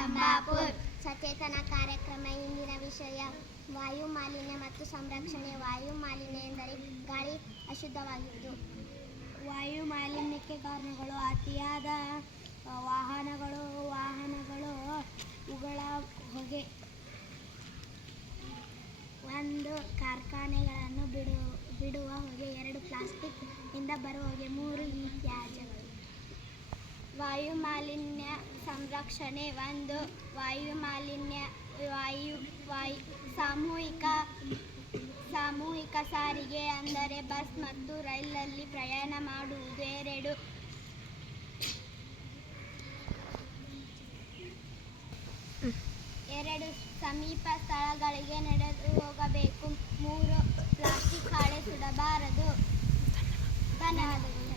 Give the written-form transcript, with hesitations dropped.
ಸಂಬಾಪುರ್. ಸಚೇತನ ಕಾರ್ಯಕ್ರಮ. ಇಂದಿನ ವಿಷಯ ವಾಯು ಮಾಲಿನ್ಯ ಮತ್ತು ಸಂರಕ್ಷಣೆ. ವಾಯು ಮಾಲಿನ್ಯ ಎಂದರೆ ಗಾಳಿ ಅಶುದ್ಧವಾಗಿರುವುದು. ವಾಯು ಮಾಲಿನ್ಯಕ್ಕೆ ಕಾರಣಗಳು ಅತಿಯಾದ ವಾಹನಗಳು, ಉಗುಳ ಹೊಗೆ, ಒಂದು ಕಾರ್ಖಾನೆಗಳನ್ನು ಬಿಡುವ ಹೊಗೆ, 2 ಪ್ಲಾಸ್ಟಿಕ್ ಇಂದ ಬರುವ ಹೊಗೆ, 3 ಈ ತ್ಯಾಜ್ಯಗಳು. ವಾಯು ಮಾಲಿನ್ಯ ಸಂರಕ್ಷಣೆ. 1. ವಾಯು ಮಾಲಿನ್ಯ ಸಾಮೂಹಿಕ ಸಾರಿಗೆ ಅಂದರೆ ಬಸ್ ಮತ್ತು ರೈಲಲ್ಲಿ ಪ್ರಯಾಣ ಮಾಡುವುದು. 2 ಸಮೀಪ ಸ್ಥಳಗಳಿಗೆ ನಡೆದು ಹೋಗಬೇಕು. 3 ಪ್ಲಾಸ್ಟಿಕ್ ಹಾಳೆ ಸುಡಬಾರದು. ಧನ್ಯವಾದಗಳು.